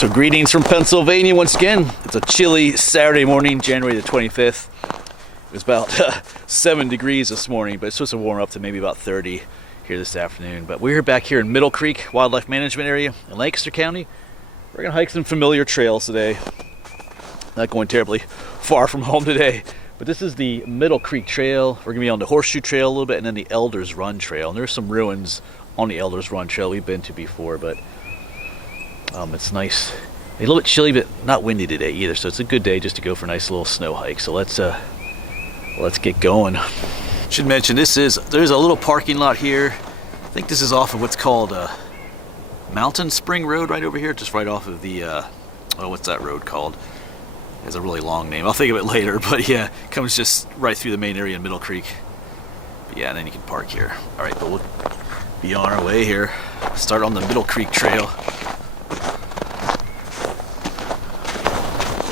So greetings from Pennsylvania once again. It's a chilly Saturday morning, January the 25th. It was about 7 degrees this morning, but it's supposed to warm up to maybe about 30 here this afternoon. But we're back here in Middle Creek Wildlife Management Area in Lancaster County. We're gonna hike some familiar trails today. Not going terribly far from home today, but this is the Middle Creek Trail. We're gonna be on the Horseshoe Trail a little bit and then the Elders Run Trail. And there's some ruins on the Elders Run Trail we've been to before, but it's nice. A little bit chilly, but not windy today either, so it's a good day just to go for a nice little snow hike. So let's get going. Should mention there's a little parking lot here. I think this is off of what's called Mountain Spring Road right over here, just right off of the what's that road called? It has a really long name. I'll think of it later, but yeah, it comes just right through the main area in Middle Creek. But yeah, and then you can park here. All right, but we'll be on our way here. Start on the Middle Creek Trail.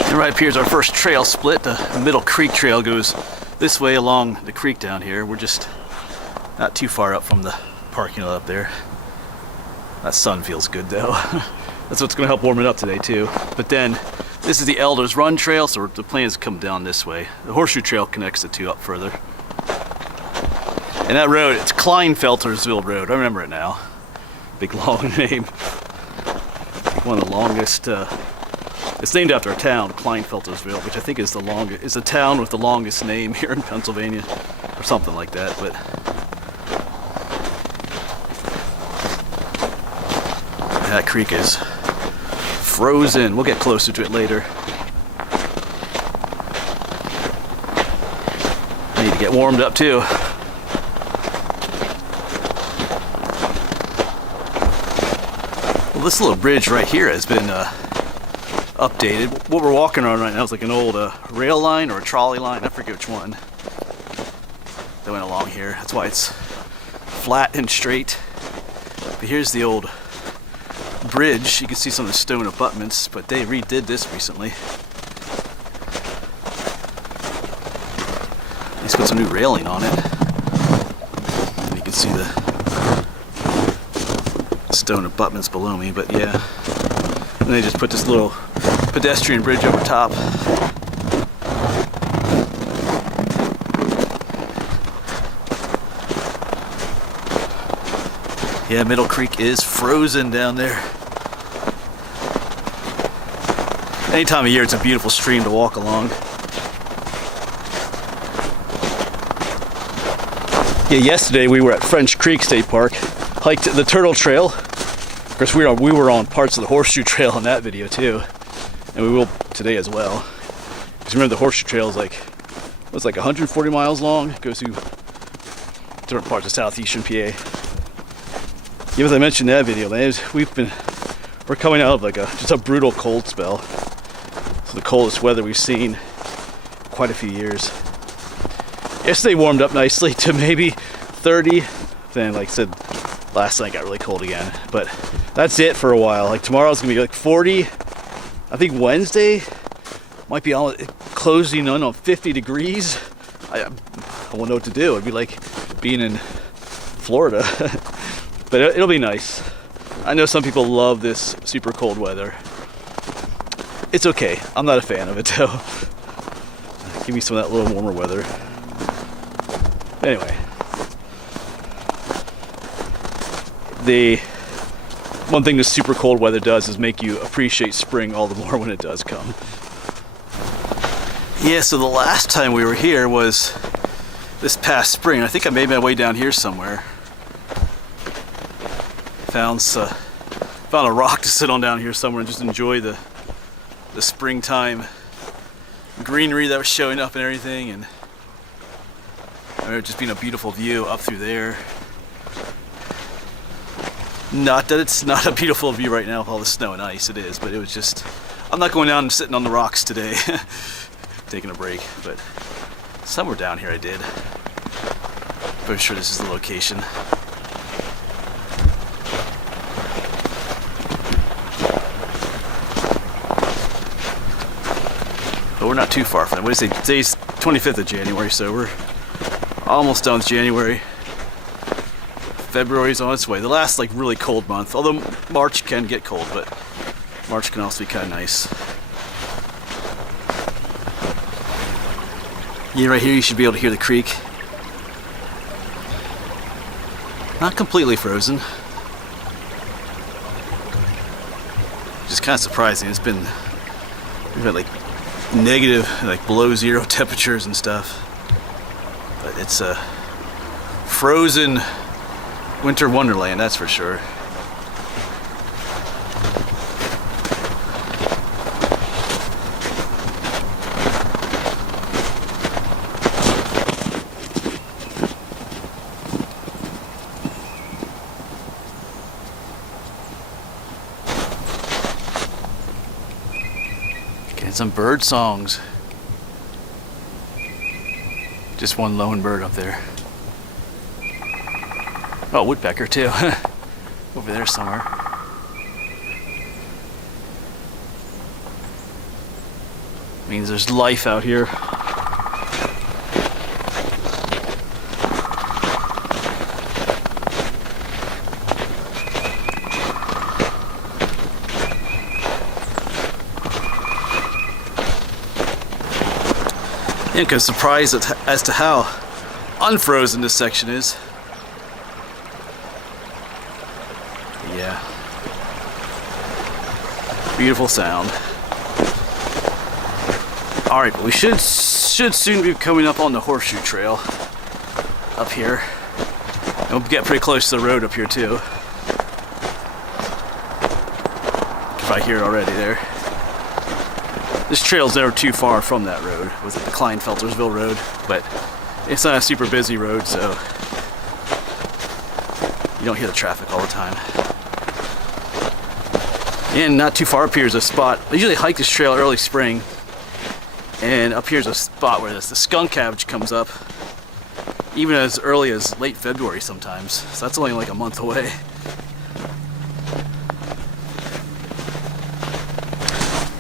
And right up here is our first trail split. The Middle Creek Trail goes this way along the creek down here. We're just not too far up from the parking lot up there. That sun feels good though. That's what's going to help warm it up today too. But then this is the Elders Run Trail, so the plan is to come down this way. The Horseshoe Trail connects the two up further. And that road, it's Kleinfeltersville Road. I remember it now. Big long name. One of the longest. It's named after a town, Kleinfeltersville, which I think is the town with the longest name here in Pennsylvania, or something like that. But that creek is frozen. We'll get closer to it later. I need to get warmed up too. Well, this little bridge right here has been updated. What we're walking on right now is like an old rail line or a trolley line. I forget which one that went along here. That's why it's flat and straight. But here's the old bridge. You can see some of the stone abutments, but they redid this recently. He's put some new railing on it. And you can see the stone abutments below me, but yeah. And they just put this little pedestrian bridge over top. Yeah, Middle Creek is frozen down there. Any time of year, it's a beautiful stream to walk along. Yeah, yesterday we were at French Creek State Park, hiked the Turtle Trail. Of course, we were on parts of the Horseshoe Trail in that video too, and we will today as well. Because remember, the Horseshoe Trail is like 140 miles long. It goes through different parts of southeastern PA. Yeah, as I mentioned in that video, man, we're coming out of just a brutal cold spell. It's the coldest weather we've seen in quite a few years. Yesterday warmed up nicely to maybe 30. Then, like I said, last night got really cold again. But that's it for a while. Like tomorrow's gonna be like 40. I think Wednesday might be closing in on 50 degrees. I won't know what to do. It'd be like being in Florida. But it'll be nice. I know some people love this super cold weather. It's okay. I'm not a fan of it though. Give me some of that little warmer weather. Anyway. The one thing this super cold weather does is make you appreciate spring all the more when it does come. Yeah, so the last time we were here was this past spring. I think I made my way down here somewhere. Found a rock to sit on down here somewhere and just enjoy the springtime greenery that was showing up and everything, and I remember it just being a beautiful view up through there. Not that it's not a beautiful view right now with all the snow and ice, it is, but it was just, I'm not going down and sitting on the rocks today, taking a break, but somewhere down here I did. But I'm sure this is the location. But we're not too far from it. What do you say? Today's 25th of January, so we're almost done with January. February's on its way. The last really cold month, although March can get cold, but March can also be kind of nice. Yeah, right here you should be able to hear the creek. Not completely frozen. Just kind of surprising. We've had like negative, like below zero temperatures and stuff. But it's a frozen winter wonderland, that's for sure. Getting some bird songs. Just one lone bird up there. Oh, woodpecker too. Over there somewhere. Means there's life out here. I'm kind of surprised as to how unfrozen this section is. Yeah. Beautiful sound. Alright, but we should soon be coming up on the Horseshoe Trail up here. And we'll get pretty close to the road up here too. If I hear it already there. This trail's never too far from that road. Was it the Kleinfeltersville Road? But it's not a super busy road, so you don't hear the traffic all the time. And not too far up here is a spot. I usually hike this trail early spring, and up here's a spot where the skunk cabbage comes up, even as early as late February sometimes. So that's only like a month away.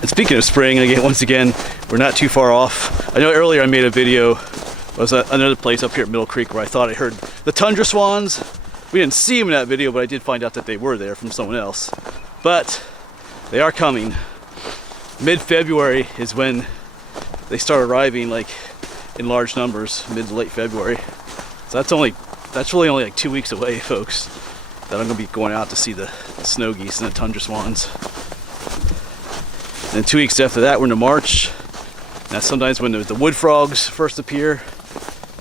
And speaking of spring, again, once again, we're not too far off. I know earlier I made a video. It was another place up here at Middle Creek where I thought I heard the tundra swans. We didn't see them in that video, but I did find out that they were there from someone else. But they are coming. Mid-February is when they start arriving, like in large numbers, mid to late February. So that's really only like 2 weeks away, folks, that I'm gonna be going out to see the snow geese and the tundra swans. And 2 weeks after that, we're into March. That's sometimes when the wood frogs first appear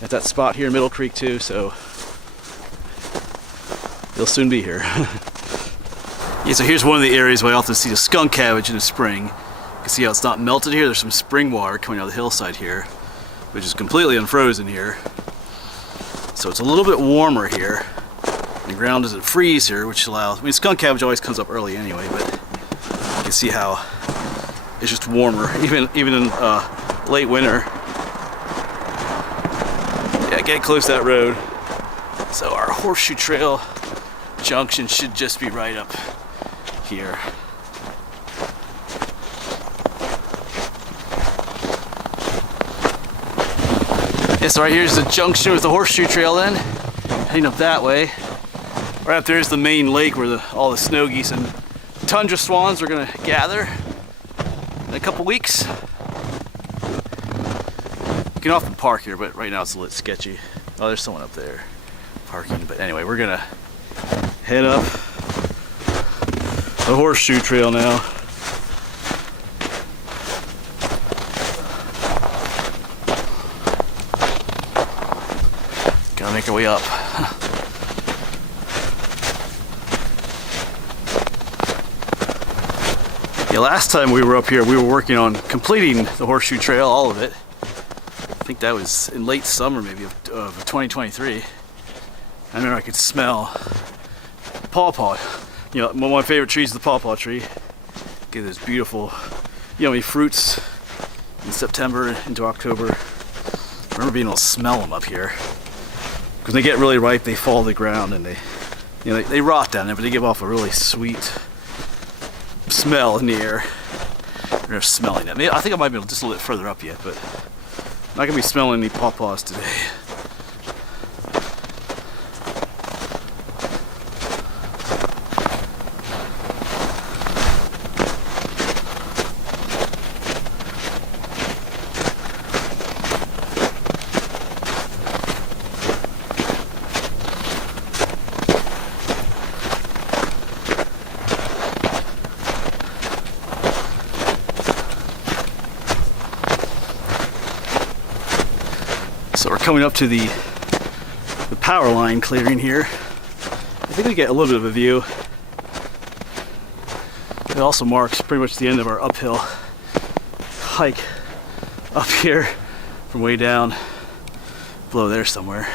at that spot here in Middle Creek too, so they'll soon be here. Yeah, so here's one of the areas where I often see the skunk cabbage in the spring. You can see how it's not melted here. There's some spring water coming out of the hillside here, which is completely unfrozen here. So it's a little bit warmer here. The ground doesn't freeze here, which allows, skunk cabbage always comes up early anyway, but you can see how it's just warmer, even in late winter. Yeah, get close to that road. So our Horseshoe Trail junction should just be right up here. Yeah, so right here's the junction with the Horseshoe Trail then. Heading up that way. Right up there is the main lake where all the snow geese and tundra swans are gonna gather in a couple weeks. You can often park here, but right now it's a little sketchy. Oh, there's someone up there parking. But anyway, we're gonna head up the Horseshoe Trail now. Gotta make our way up. Yeah, last time we were up here, we were working on completing the Horseshoe Trail, all of it. I think that was in late summer, maybe, of 2023. I remember I could smell pawpaw. You know, one of my favorite trees is the pawpaw tree. Get this beautiful, yummy fruits in September into October. I remember being able to smell them up here. Because when they get really ripe, they fall to the ground and they rot down there, but they give off a really sweet smell in the air. They're smelling it. I think I might be just a little bit further up yet, but I'm not gonna be smelling any pawpaws today. So we're coming up to the power line clearing here. I think we get a little bit of a view. It also marks pretty much the end of our uphill hike up here from way down below there somewhere.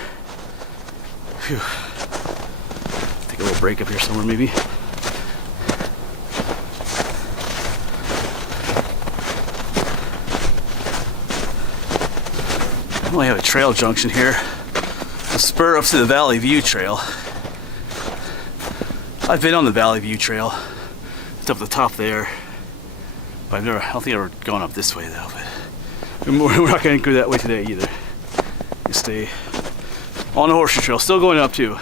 Phew. Take a little break up here somewhere maybe. We only have a trail junction here. A spur up to the Valley View Trail. I've been on the Valley View Trail. It's up the top there. But I don't think I've ever gone up this way though. But we're not going to go that way today either. We stay on the Horseshoe Trail. Still going up too.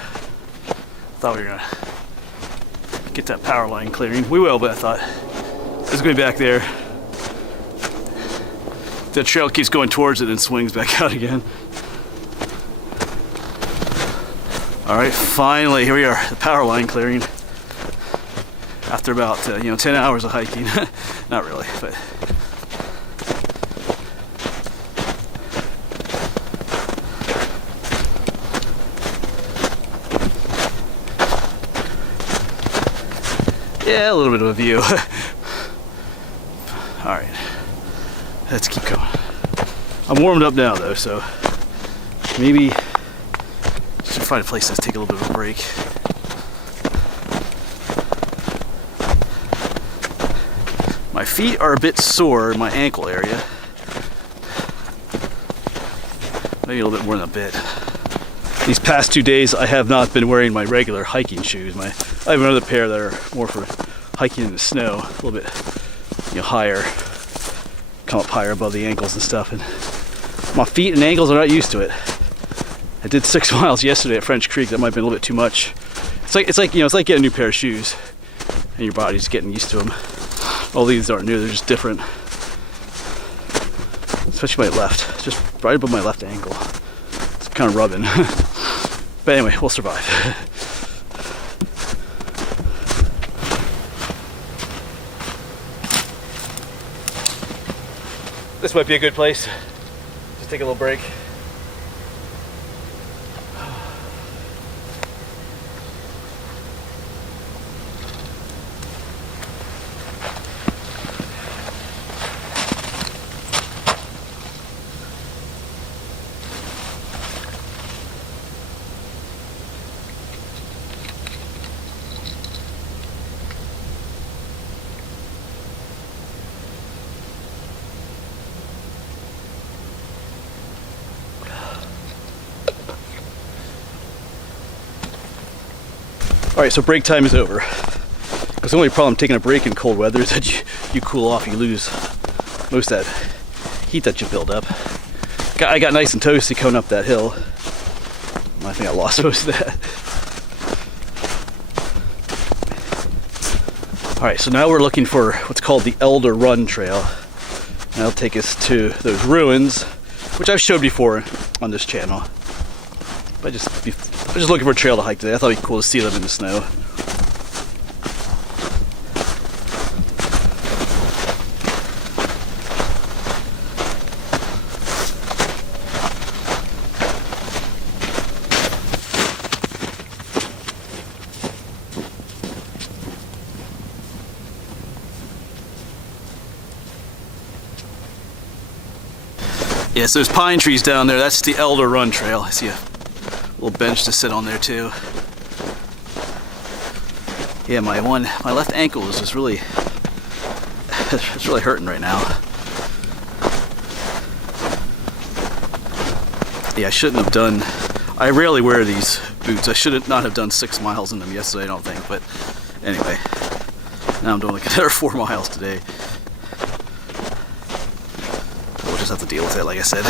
Thought we were going to get that power line clearing. We will, but I thought it was going to be back there. The trail keeps going towards it and swings back out again. All right, finally, here we are, the power line clearing. After about 10 hours of hiking. Not really, but yeah, a little bit of a view. All right, let's keep going. I'm warmed up now though, so maybe should find a place to take a little bit of a break. My feet are a bit sore in my ankle area. Maybe a little bit more than a bit. These past 2 days I have not been wearing my regular hiking shoes. I have another pair that are more for hiking in the snow, a little bit higher, come up higher above the ankles and stuff. And my feet and ankles are not used to it. I did 6 miles yesterday at French Creek. That might have been a little bit too much. It's like getting a new pair of shoes, and your body's getting used to them. All these aren't new; they're just different. Especially my left, just right above my left ankle. It's kind of rubbing. But anyway, we'll survive. This might be a good place. Just take a little break. Alright, so break time is over. Because the only problem taking a break in cold weather is that you cool off, you lose most of that heat that you build up. I got nice and toasty coming up that hill. I think I lost most of that. Alright, so now we're looking for what's called the Elder Run Trail. And that'll take us to those ruins, which I've showed before on this channel. But I'm just looking for a trail to hike today. I thought it'd be cool to see them in the snow. Yes, there's pine trees down there. That's the Elder Run Trail. I see a little bench to sit on there too. Yeah, my left ankle is just really, it's really hurting right now. Yeah, I shouldn't have done, I rarely wear these boots. I should not have done 6 miles in them yesterday, I don't think, but anyway. Now I'm doing like another 4 miles today. We'll just have to deal with it, like I said.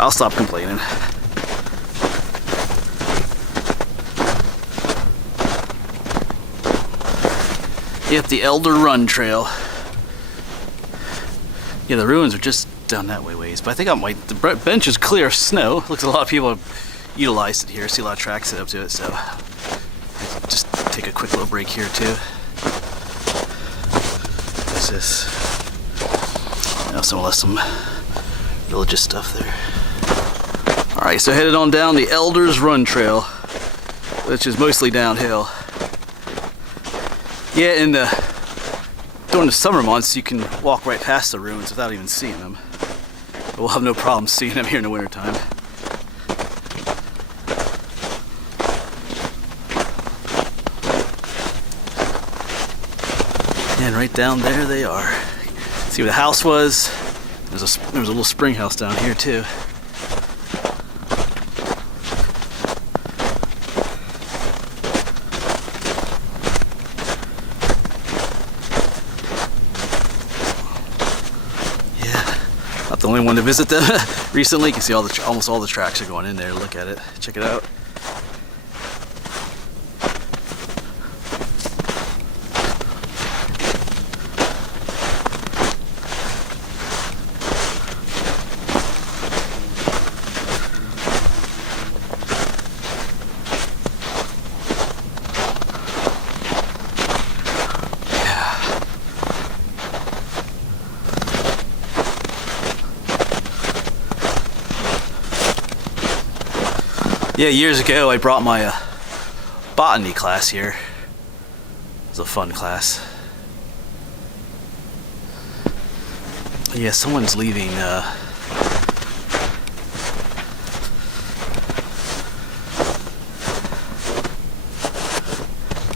I'll stop complaining. Yep, the Elder Run Trail. Yeah, the ruins are just down that ways, but I think the bench is clear of snow. Looks like a lot of people have utilized it here. I see a lot of tracks set up to it, so I'll just take a quick little break here too. This is some religious stuff there. Alright, so headed on down the Elders Run Trail, which is mostly downhill. Yeah, during the summer months you can walk right past the ruins without even seeing them. But we'll have no problem seeing them here in the wintertime. And right down there they are. See where the house was? There's a little spring house down here too. Not the only one to visit them recently. You can see almost all the tracks are going in there. Look at it. Check it out. Yeah, years ago I brought my botany class here. It was a fun class. Yeah, someone's leaving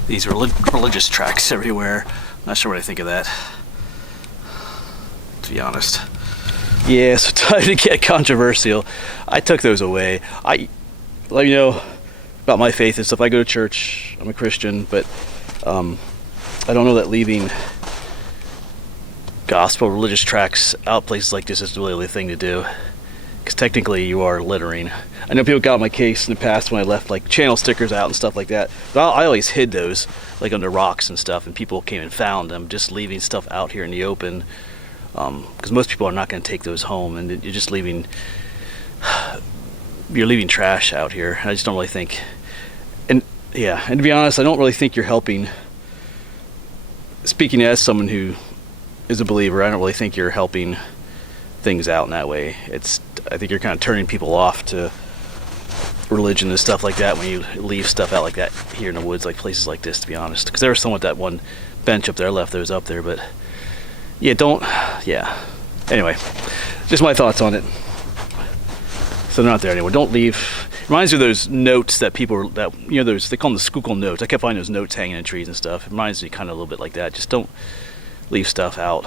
these religious tracts everywhere. Not sure what I think of that, to be honest. Yeah, so time to get controversial. I took those away. Let you know about my faith and stuff. I go to church. I'm a Christian, but I don't know that leaving gospel religious tracts out places like this is really the thing to do, because technically you are littering. I know people got on my case in the past when I left like channel stickers out and stuff like that, but I always hid those like under rocks and stuff, and people came and found them. Just leaving stuff out here in the open, because most people are not going to take those home, and you're just leaving trash out here. I just don't really think, and to be honest, I don't really think you're helping. Speaking as someone who is a believer, I don't really think you're helping things out in that way. I think you're kind of turning people off to religion and stuff like that when you leave stuff out like that here in the woods, like places like this, to be honest. Because there was someone at that one bench up there, I left those up there, but anyway, just my thoughts on it. So they're not there anymore. Don't leave. Reminds me of those notes that people they call them the Schuylkill notes. I kept finding those notes hanging in trees and stuff. It reminds me kind of a little bit like that. Just don't leave stuff out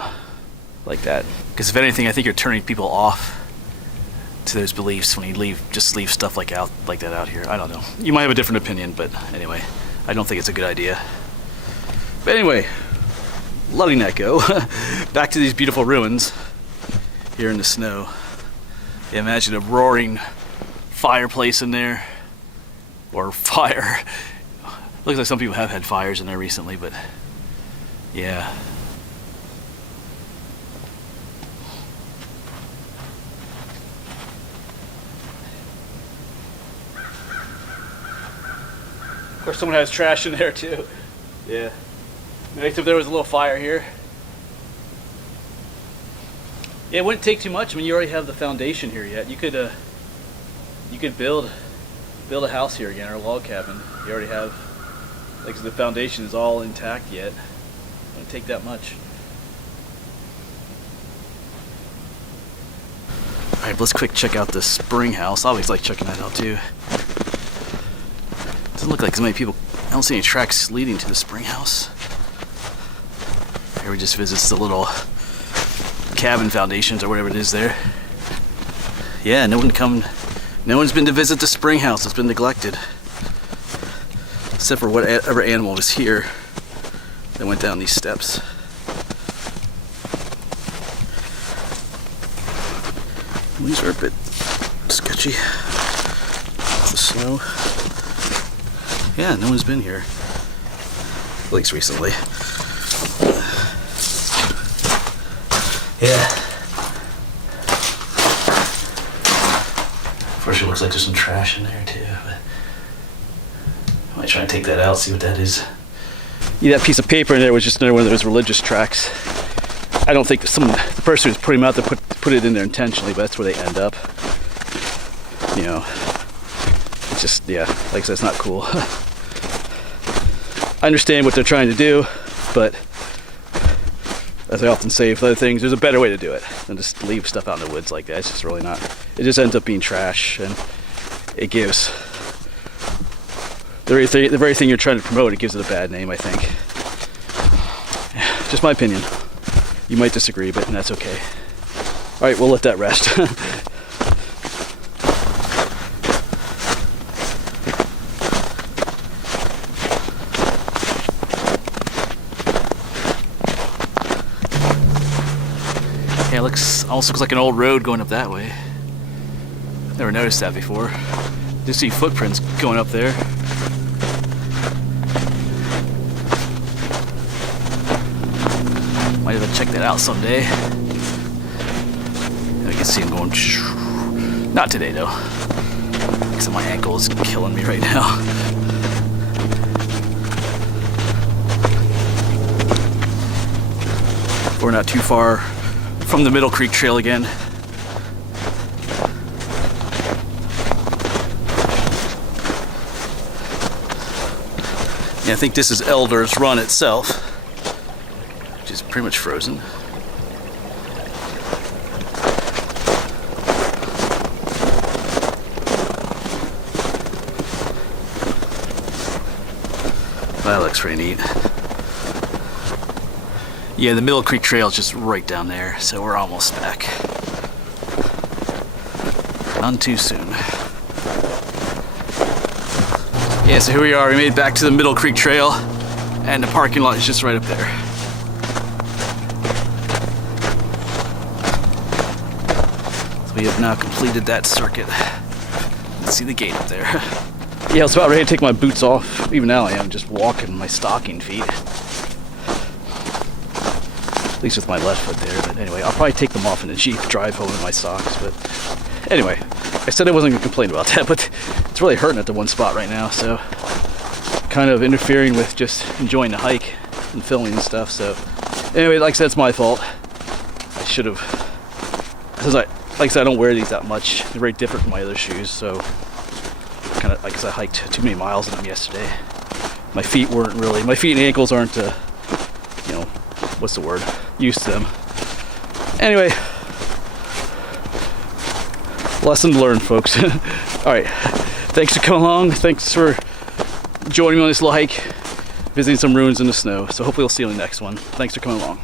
like that. Because if anything, I think you're turning people off to those beliefs when you just leave stuff like that out here. I don't know. You might have a different opinion, but anyway, I don't think it's a good idea. But anyway, letting that go. Back to these beautiful ruins here in the snow. Yeah, imagine a roaring fireplace in there, or fire. Looks like some people have had fires in there recently, but yeah. Of course, someone has trash in there too. Yeah. Maybe if there was a little fire here. Yeah, it wouldn't take too much. I mean, you already have the foundation here yet. You could build a house here again, or a log cabin. You already have, like, the foundation is all intact yet. It wouldn't take that much. All right, let's quick check out the spring house. I always like checking that out too. Doesn't look like as many people. I don't see any tracks leading to the spring house. Here we just visit the little cabin foundations or whatever it is there. Yeah, no one's been to visit the spring house. It's been neglected, except for whatever animal was here that went down these steps. These are a bit sketchy. The snow. Yeah, no one's been here, at least recently. Yeah. First, it looks like there's some trash in there too. But I might try and take that out, see what that is. Yeah, that piece of paper in there was just another one of those religious tracts. I don't think the person who's putting them out there put it in there intentionally, but that's where they end up. you know, it's just, yeah, like I said, it's not cool. I understand what they're trying to do, but as I often say with other things, there's a better way to do it than just leave stuff out in the woods like that. It's just really not. It just ends up being trash, and it gives the very thing you're trying to promote, it gives it a bad name, I think. Just my opinion. You might disagree, but that's okay. All right, we'll let that rest. Yeah, it almost looks like an old road going up that way. Never noticed that before. Just see footprints going up there. Might have to check that out someday. I can see him going. Not today though, because my ankle is killing me right now. We're not too far from the Middle Creek Trail again. Yeah, I think this is Elder's Run itself, which is pretty much frozen. That looks pretty neat. Yeah, the Middle Creek Trail is just right down there, so we're almost back. None too soon. Yeah, so here we are. We made it back to the Middle Creek Trail, and the parking lot is just right up there. So we have now completed that circuit. Let's see the gate up there. Yeah, I was about ready to take my boots off. Even now I am just walking my stocking feet. At least with my left foot there. But anyway, I'll probably take them off in the Jeep, drive home in my socks. But anyway, I said I wasn't going to complain about that, but it's really hurting at the one spot right now. So kind of interfering with just enjoying the hike and filming and stuff. So anyway, like I said, it's my fault. I should have, because like I said, I don't wear these that much. They're very different from my other shoes. So kind of, like I said, I hiked too many miles in them yesterday. My feet and ankles aren't, you know, what's the word? Used to them. Anyway, lesson learned, folks. All right, thanks for coming along. Thanks for joining me on this little hike, visiting some ruins in the snow. So hopefully we'll see you on the next one. Thanks for coming along.